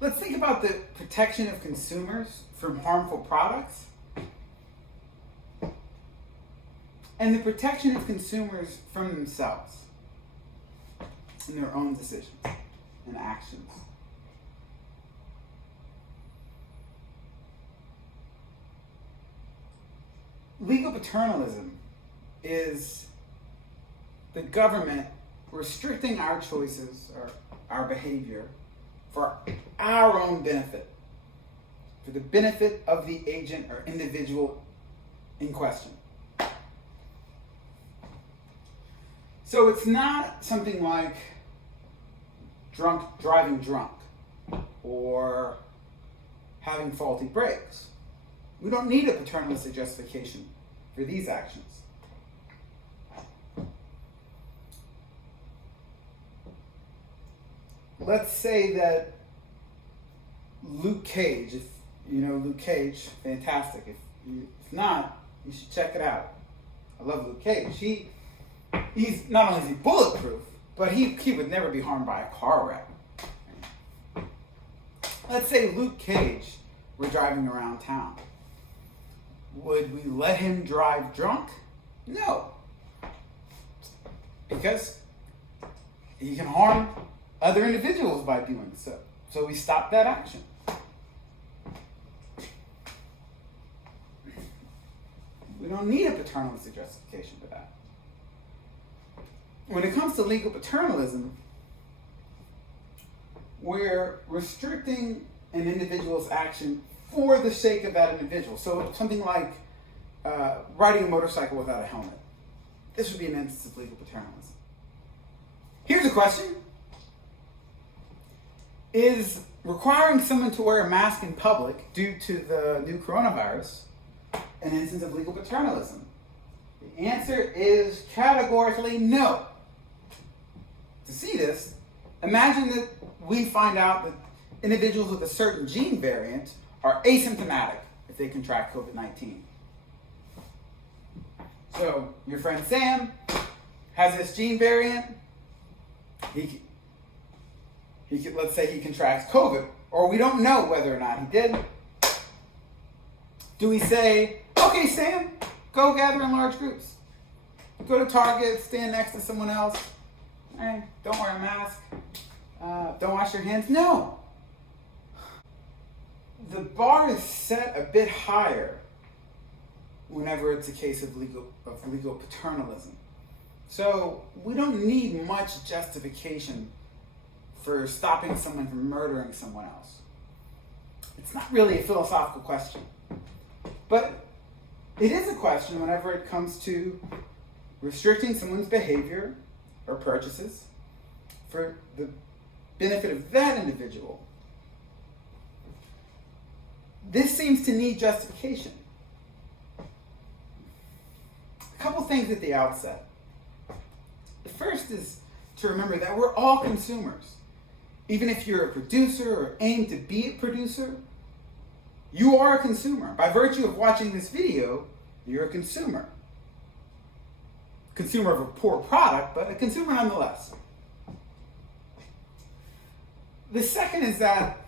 Let's think about the protection of consumers from harmful products and the protection of consumers from themselves and their own decisions and actions. Legal paternalism is the government restricting our choices or our behavior for our own benefit, for the benefit of the agent or individual in question. So it's not something like driving drunk or having faulty brakes. We don't need a paternalistic justification for these actions. Let's say that Luke Cage, if you know Luke Cage, fantastic. If not, you should check it out. I love Luke Cage. He's not only is he bulletproof, but he would never be harmed by a car wreck. Let's say Luke Cage were driving around town. Would we let him drive drunk? No. Because he can harm other individuals by doing so. So we stop that action. We don't need a paternalistic justification for that. When it comes to legal paternalism, we're restricting an individual's action for the sake of that individual. So something like riding a motorcycle without a helmet. This would be an instance of legal paternalism. Here's a question. Is requiring someone to wear a mask in public due to the new coronavirus an instance of legal paternalism? The answer is categorically no. To see this, imagine that we find out that individuals with a certain gene variant are asymptomatic if they contract COVID-19. So your friend Sam has this gene variant. Let's say he contracts COVID, or we don't know whether or not he did. Do we say, okay, Sam, go gather in large groups. Go to Target, stand next to someone else. Hey, don't wear a mask. Don't wash your hands. No. The bar is set a bit higher whenever it's a case of legal paternalism. So we don't need much justification for stopping someone from murdering someone else. It's not really a philosophical question. But it is a question whenever it comes to restricting someone's behavior or purchases for the benefit of that individual. This seems to need justification. A couple things at the outset. The first is to remember that we're all consumers. Even if you're a producer or aim to be a producer, you are a consumer. By virtue of watching this video, you're a consumer. Consumer of a poor product, but a consumer nonetheless. The second is that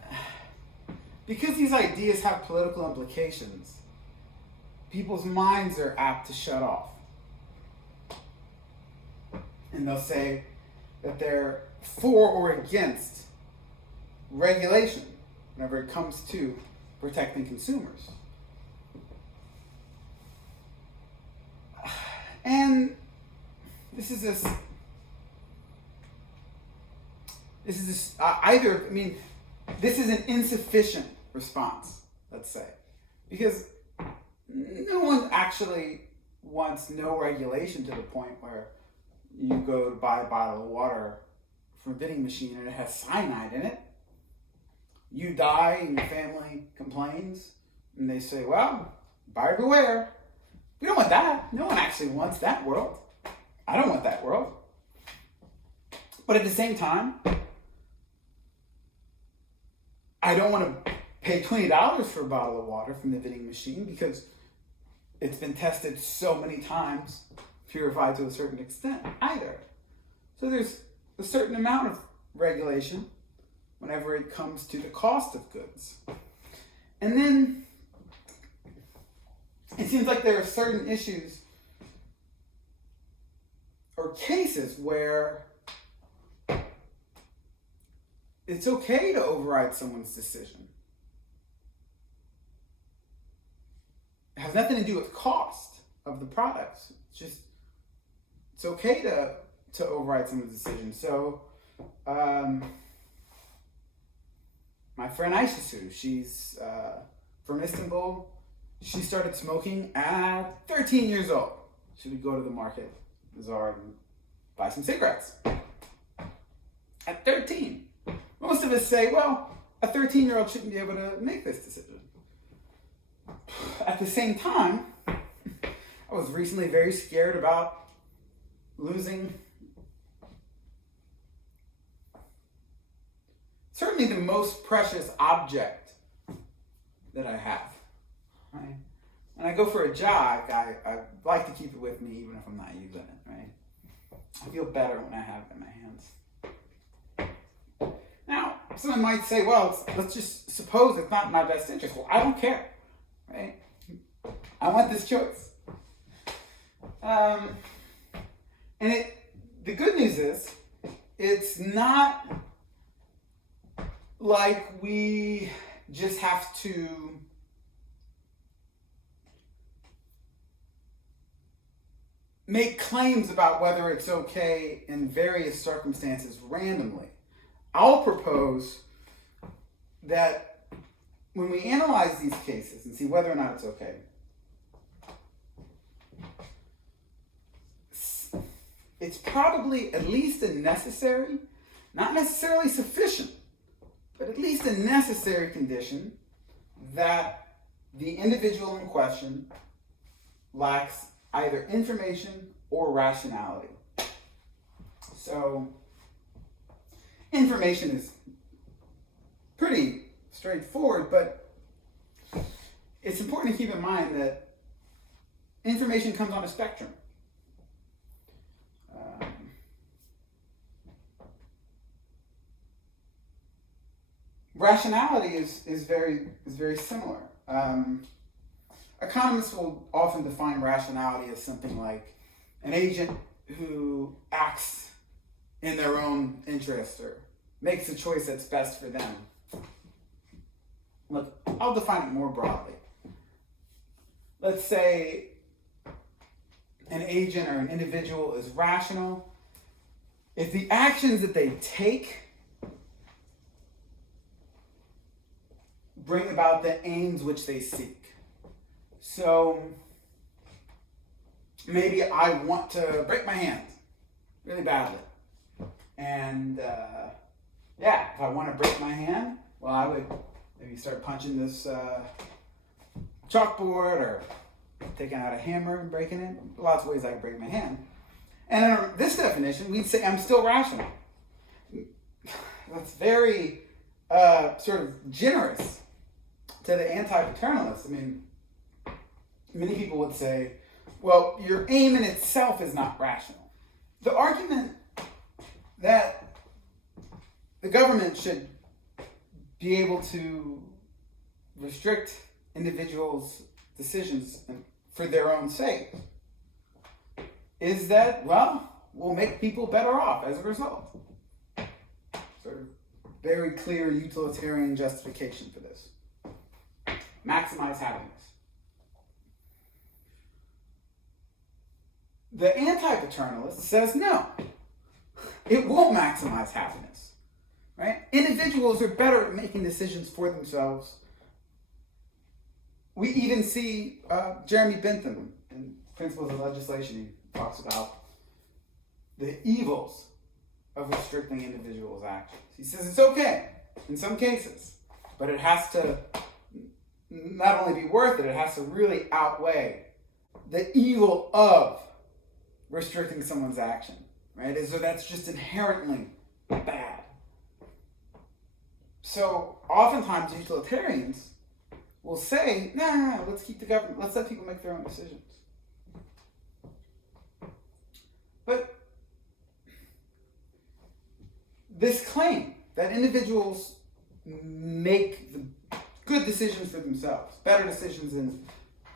because these ideas have political implications, people's minds are apt to shut off. And they'll say that they're for or against regulation whenever it comes to protecting consumers. And this is an insufficient response, let's say, because no one actually wants no regulation to the point where you go to buy a bottle of water from a vending machine and it has cyanide in it. You die and your family complains and they say, well, buyer beware. We don't want that. No one actually wants that world. I don't want that world. But at the same time, I don't want to pay $20 for a bottle of water from the vending machine because it's been tested so many times, purified to a certain extent either. So there's a certain amount of regulation whenever it comes to the cost of goods. And then it seems like there are certain issues or cases where it's okay to override someone's decision. It has nothing to do with cost of the products. It's okay to override someone's decision. So, my friend Ayşe, she's from Istanbul. She started smoking at 13 years old. She would go to the market bazaar and buy some cigarettes. At 13. Most of us say, well, a 13-year-old shouldn't be able to make this decision. At the same time, I was recently very scared about losing certainly the most precious object that I have. Right? When I go for a jog, I like to keep it with me even if I'm not using it. Right? I feel better when I have it in my hands. Now, someone might say, well, let's just suppose it's not in my best interest. Well, I don't care. Right? I want this choice. And the good news is, it's not like we just have to make claims about whether it's okay in various circumstances randomly. I'll propose that when we analyze these cases and see whether or not it's okay, it's probably at least a necessary, not necessarily sufficient, but at least a necessary condition that the individual in question lacks either information or rationality. So, information is pretty straightforward, but it's important to keep in mind that information comes on a spectrum. Rationality is very similar. Economists will often define rationality as something like an agent who acts in their own interest or makes a choice that's best for them. Look, I'll define it more broadly. Let's say an agent or an individual is rational if the actions that they take bring about the aims which they seek. So maybe I want to break my hand really badly. And if I want to break my hand, well, I would maybe start punching this chalkboard or taking out a hammer and breaking it. Lots of ways I could break my hand. And in this definition, we'd say I'm still rational. That's very sort of generous to the anti-paternalists. I mean, many people would say, well, your aim in itself is not rational. The argument that the government should be able to restrict individuals' decisions for their own sake is that, well, we'll make people better off as a result. Sort of very clear utilitarian justification for this. Maximize happiness. The anti-paternalist says no, it won't maximize happiness. Right? Individuals are better at making decisions for themselves. We even see Jeremy Bentham in Principles of Legislation. He talks about the evils of restricting individuals' actions. He says it's okay in some cases, but it has to not only be worth it, it has to really outweigh the evil of restricting someone's action, right? So that's just inherently bad. So oftentimes utilitarians will say, no, let's keep the government, let's let people make their own decisions. But this claim that individuals make the good decisions for themselves, better decisions than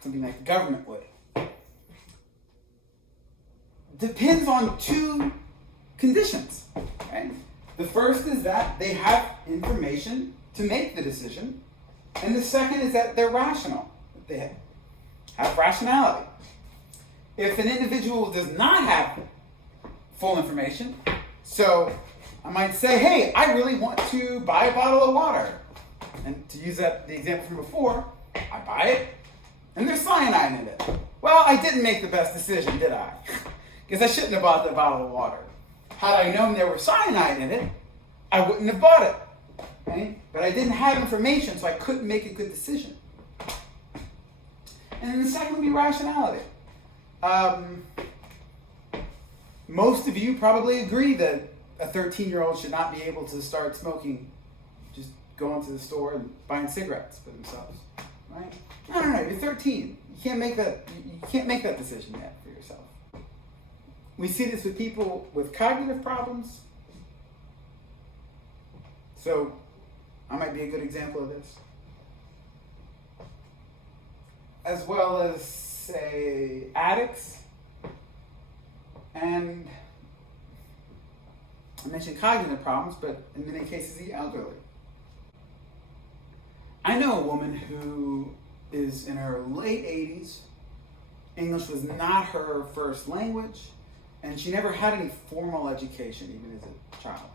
something like the government would, depends on two conditions. Okay? The first is that they have information to make the decision, and the second is that they're rational. They have rationality. If an individual does not have full information, so I might say, hey, I really want to buy a bottle of water. And to use the example from before, I buy it, and there's cyanide in it. Well, I didn't make the best decision, did I? Because I shouldn't have bought the bottle of water. Had I known there was cyanide in it, I wouldn't have bought it. Okay? But I didn't have information, so I couldn't make a good decision. And then the second would be rationality. Most of you probably agree that a 13-year-old should not be able to start smoking, just going to the store and buying cigarettes for themselves, right? No, you're 13. You can't make that decision yet for yourself. We see this with people with cognitive problems. So I might be a good example of this. As well as, say, addicts. And I mentioned cognitive problems, but in many cases, the elderly. I know a woman who is in her late 80s. English was not her first language, and she never had any formal education, even as a child.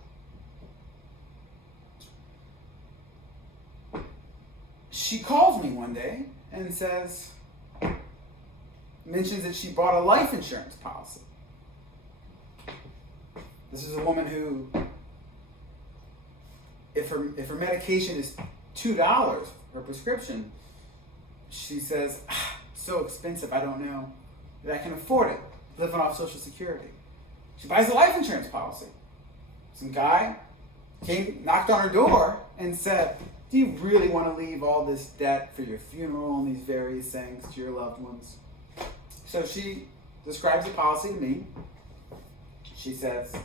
She calls me one day and mentions that she bought a life insurance policy. This is a woman who, if her medication is $2, her prescription, she says, it's so expensive, I don't know that I can afford it, living off Social Security. She buys a life insurance policy. Some guy knocked on her door and said, do you really want to leave all this debt for your funeral and these various things to your loved ones? So she describes the policy to me. She says,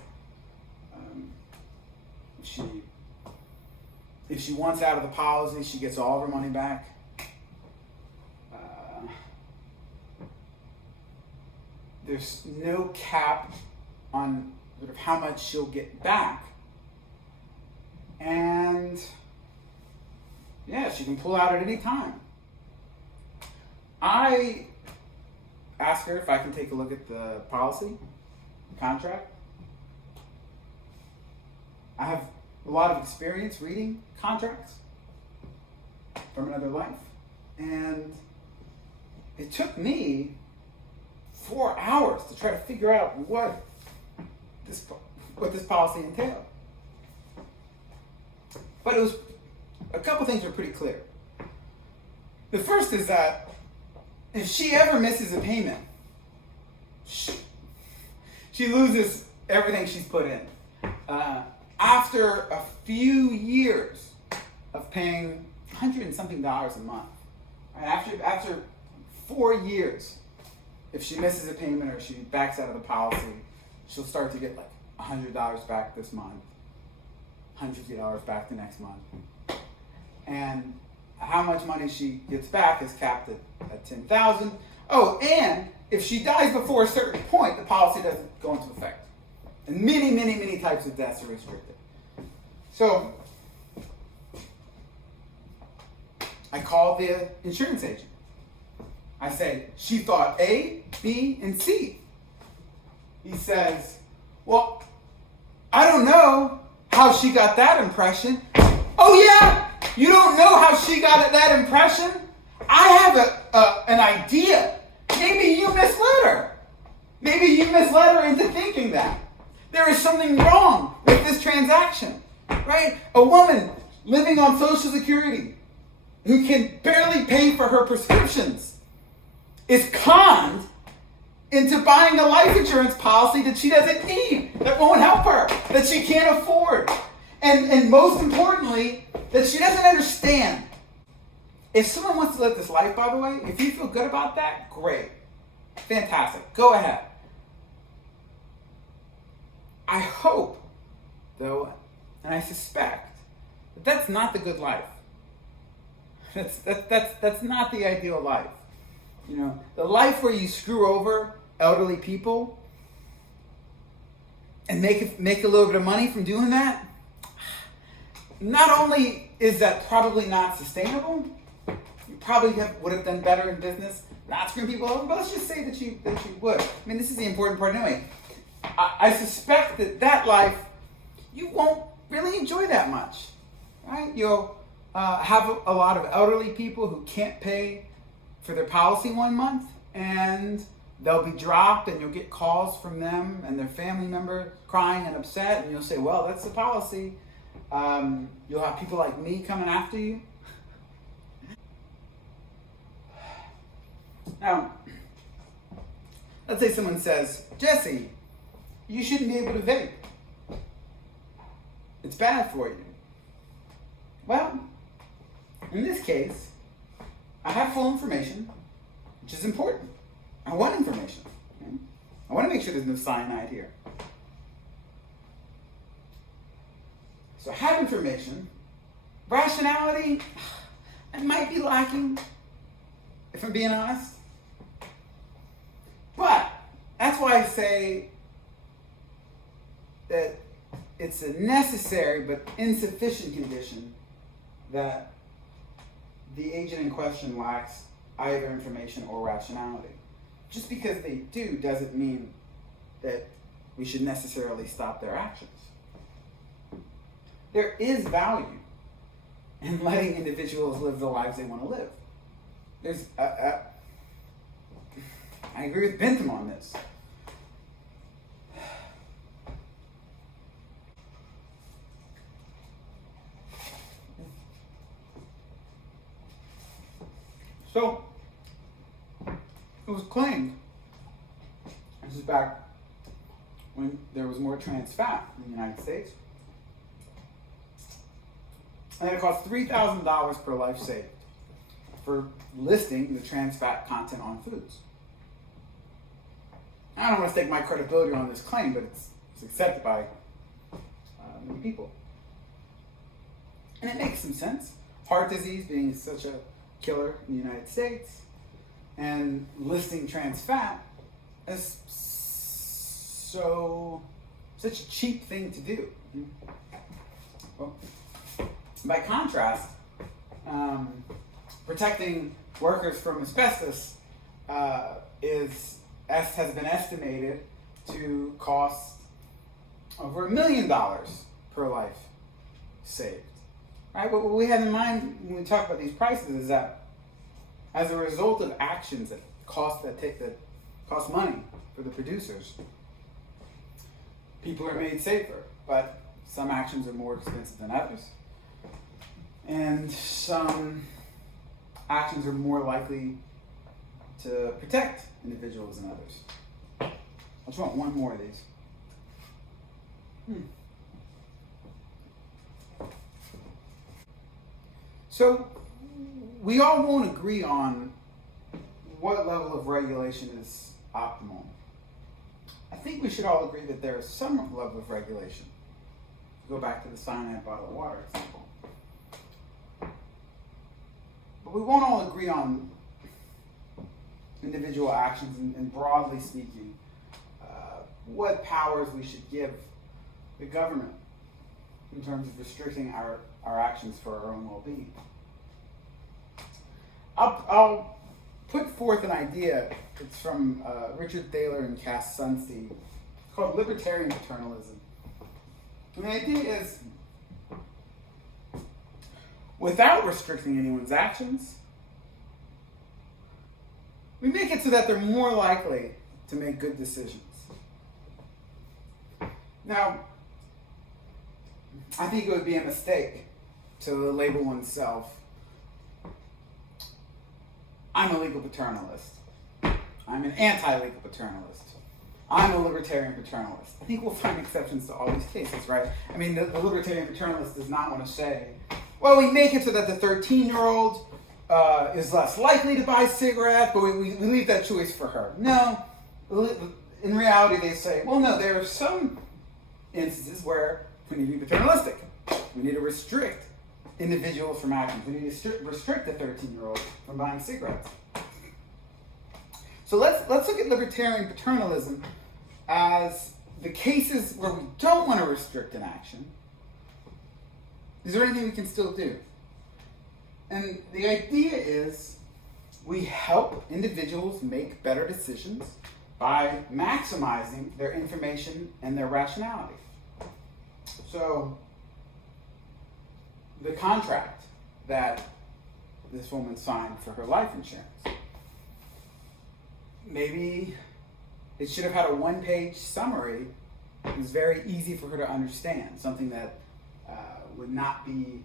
if she wants out of the policy, she gets all of her money back. There's no cap on sort of how much she'll get back. And yeah, she can pull out at any time. I ask her if I can take a look at the policy, the contract. I have a lot of experience reading contracts from another life. And it took me 4 hours to try to figure out what this policy entailed. But it was a couple things were pretty clear. The first is that if she ever misses a payment, she loses everything she's put in. After a few years of paying $100 and something a month, after 4 years, if she misses a payment or she backs out of the policy, she'll start to get like $100 back this month, $150 back the next month. And how much money she gets back is capped at $10,000. Oh, and if she dies before a certain point, the policy doesn't go into effect. And many, many, many types of deaths are restricted. So I called the insurance agent. I say, she thought A, B, and C. He says, well, I don't know how she got that impression. Oh yeah? You don't know how she got that impression? I have an idea. Maybe you misled her. Maybe you misled her into thinking that. There is something wrong with this transaction, right? A woman living on Social Security who can barely pay for her prescriptions is conned into buying a life insurance policy that she doesn't need, that won't help her, that she can't afford. And most importantly, that she doesn't understand. If someone wants to live this life, by the way, if you feel good about that, great. Fantastic. Go ahead. I hope, though, I suspect that that's not the good life. That's not the ideal life. The life where you screw over elderly people and make a little bit of money from doing that. Not only is that probably not sustainable, you probably would have done better in business, not screwing people over, but let's just say that you would. This is the important part anyway. I suspect that life, you won't really enjoy that much, right? You'll have a lot of elderly people who can't pay for their policy 1 month, and they'll be dropped, and you'll get calls from them and their family member crying and upset, and you'll say, well, that's the policy. You'll have people like me coming after you. Now, let's say someone says, Jesse, you shouldn't be able to vape. It's bad for you. Well, in this case, I have full information, which is important. I want information. Okay? I want to make sure there's no cyanide here. So I have information. Rationality, it might be lacking, if I'm being honest. But that's why I say that it's a necessary but insufficient condition that the agent in question lacks either information or rationality. Just because they do doesn't mean that we should necessarily stop their actions. There is value in letting individuals live the lives they want to live. I agree with Bentham on this. So, it was claimed, this is back when there was more trans fat in the United States, and it cost $3,000 per life saved for listing the trans fat content on foods. I don't want to stake my credibility on this claim, but it's accepted by many people. And it makes some sense. Heart disease being such a killer in the United States, and listing trans fat as such a cheap thing to do. Well, by contrast, protecting workers from asbestos has been estimated to cost over $1 million per life saved. Right? But what we have in mind when we talk about these prices is that as a result of actions that cost money for the producers, people are made safer, but some actions are more expensive than others. And some actions are more likely to protect individuals than others. I just want one more of these. So, we all won't agree on what level of regulation is optimal. I think we should all agree that there is some level of regulation. Go back to the cyanide bottle of water example. But we won't all agree on individual actions and broadly speaking, what powers we should give the government in terms of restricting our actions for our own well-being. I'll put forth an idea. It's from Richard Thaler and Cass Sunstein. It's called Libertarian Paternalism. And the idea is, without restricting anyone's actions, we make it so that they're more likely to make good decisions. Now, I think it would be a mistake to label oneself, I'm a legal paternalist. I'm an anti-legal paternalist. I'm a libertarian paternalist. I think we'll find exceptions to all these cases, right? I mean, the libertarian paternalist does not want to say, well, we make it so that the 13-year-old is less likely to buy cigarettes, but we leave that choice for her. No. In reality, they say, well, no, there are some instances where we need to be paternalistic. We need to restrict individuals from actions. We need to restrict the 13-year-old from buying cigarettes. So let's look at libertarian paternalism as the cases where we don't want to restrict an action. Is there anything we can still do? And the idea is we help individuals make better decisions by maximizing their information and their rationality. So the contract that this woman signed for her life insurance, maybe it should have had a one-page summary. It was very easy for her to understand, something that would not be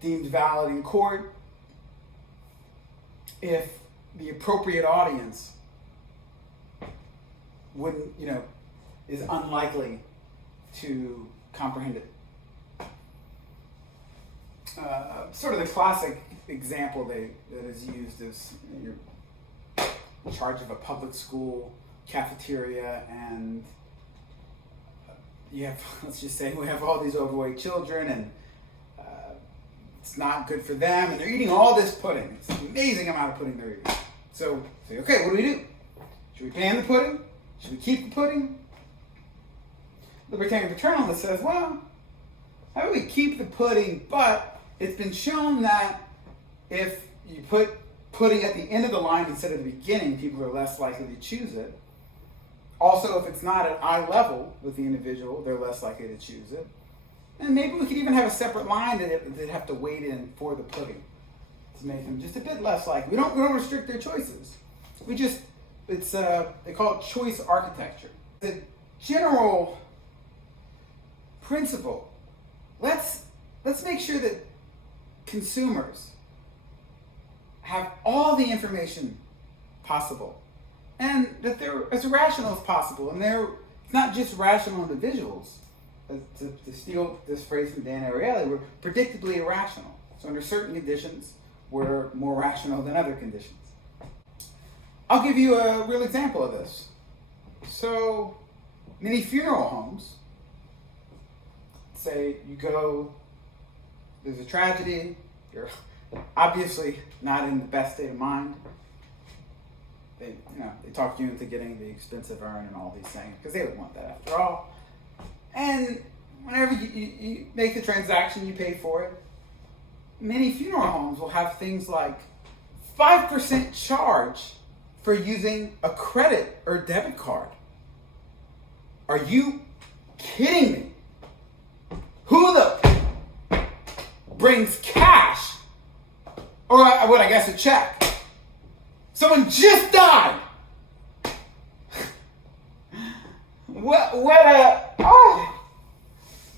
deemed valid in court if the appropriate audience wouldn't, is unlikely to comprehend it. Sort of the classic example that is used is you're in charge of a public school cafeteria, and you have, let's just say, we have all these overweight children, and it's not good for them, and they're eating all this pudding. It's an amazing amount of pudding they're eating. So, okay, what do? Should we ban the pudding? Should we keep the pudding? Libertarian Paternalist says, well, how about we keep the pudding, but it's been shown that if you put pudding at the end of the line instead of the beginning, people are less likely to choose it. Also, if it's not at eye level with the individual, they're less likely to choose it. And maybe we could even have a separate line that they'd have to wait in for the pudding to make them just a bit less likely. We don't restrict their choices. They call it choice architecture. The general principle, let's make sure that consumers have all the information possible, and that they're as rational as possible. And they're not just rational individuals. To steal this phrase from Dan Ariely, we're predictably irrational. So under certain conditions, we're more rational than other conditions. I'll give you a real example of this. So many funeral homes, say you go, there's a tragedy, you're obviously not in the best state of mind. They talk you into getting the expensive urn and all these things, because they would want that after all. And whenever you make the transaction, you pay for it. Many funeral homes will have things like 5% charge for using a credit or debit card. Are you kidding me? Who the brings cash? Or what, I guess a check. Someone just died.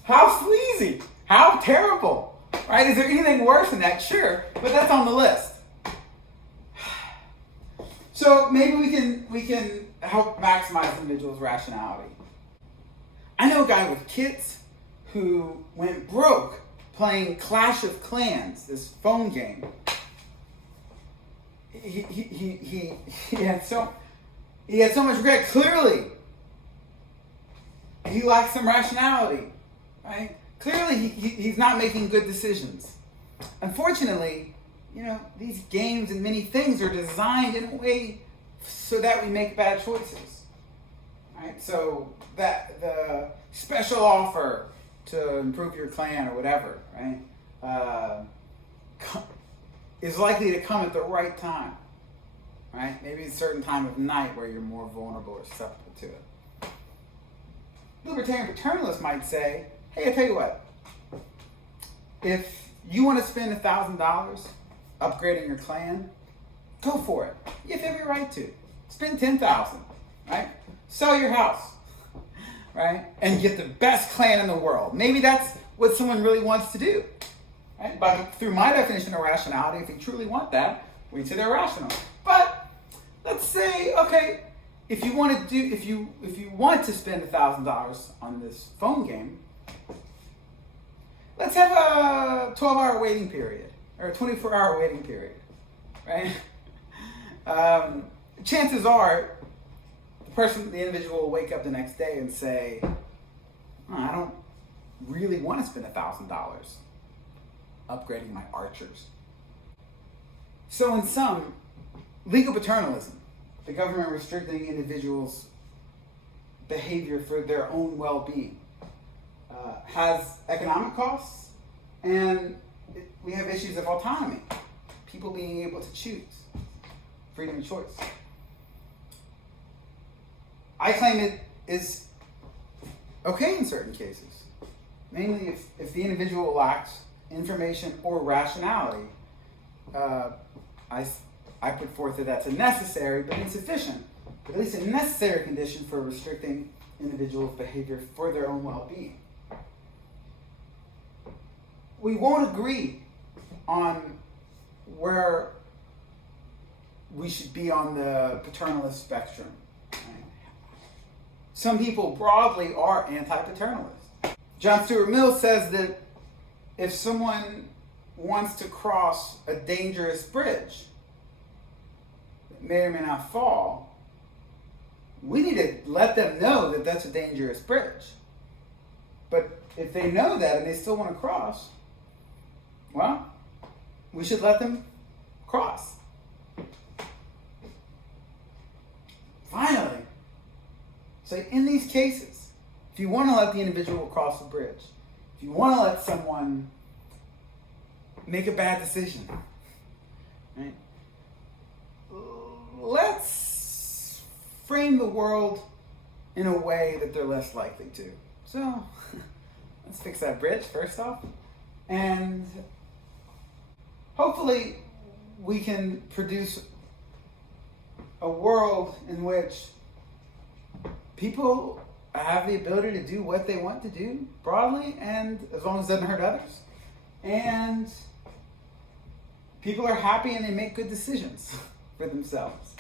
How sleazy, how terrible, right? Is there anything worse than that? Sure, but that's on the list. So maybe we can help maximize individuals' rationality. I know a guy with kids who went broke playing Clash of Clans, this phone game. He had so much regret. Clearly, he lacks some rationality, right? Clearly, he's not making good decisions. Unfortunately, these games and many things are designed in a way so that we make bad choices, right? So that the special offer to improve your clan or whatever, right, is likely to come at the right time, right? Maybe a certain time of night where you're more vulnerable or susceptible to it. Libertarian paternalists might say, hey, I tell you what, if you want to spend $1,000 upgrading your clan, go for it. You have every right to. Spend $10,000, right? Sell your house, right? And get the best clan in the world. Maybe that's what someone really wants to do, right? But through my definition of rationality, if you truly want that, we'd say they're rational. But let's say, okay, if you want to spend $1,000 on this phone game, let's have a 12-hour waiting period or a 24-hour waiting period, right? Chances are, the individual will wake up the next day and say, oh, I don't really want to spend $1,000 upgrading my archers. So in sum, legal paternalism, the government restricting individuals' behavior for their own well-being, has economic costs, and we have issues of autonomy, people being able to choose, freedom of choice. I claim it is okay in certain cases, mainly if the individual lacks information or rationality. I put forth that that's a necessary but insufficient, but at least a necessary condition for restricting individuals' behavior for their own well-being. We won't agree on where we should be on the paternalist spectrum. Some people broadly are anti-paternalist. John Stuart Mill says that if someone wants to cross a dangerous bridge that may or may not fall, we need to let them know that that's a dangerous bridge. But if they know that and they still want to cross, well, we should let them cross. Finally, so in these cases, if you want to let the individual cross the bridge, if you want to let someone make a bad decision, right? Let's frame the world in a way that they're less likely to. So, let's fix that bridge first off. And hopefully we can produce a world in which people have the ability to do what they want to do broadly, and as long as it doesn't hurt others. And people are happy and they make good decisions for themselves.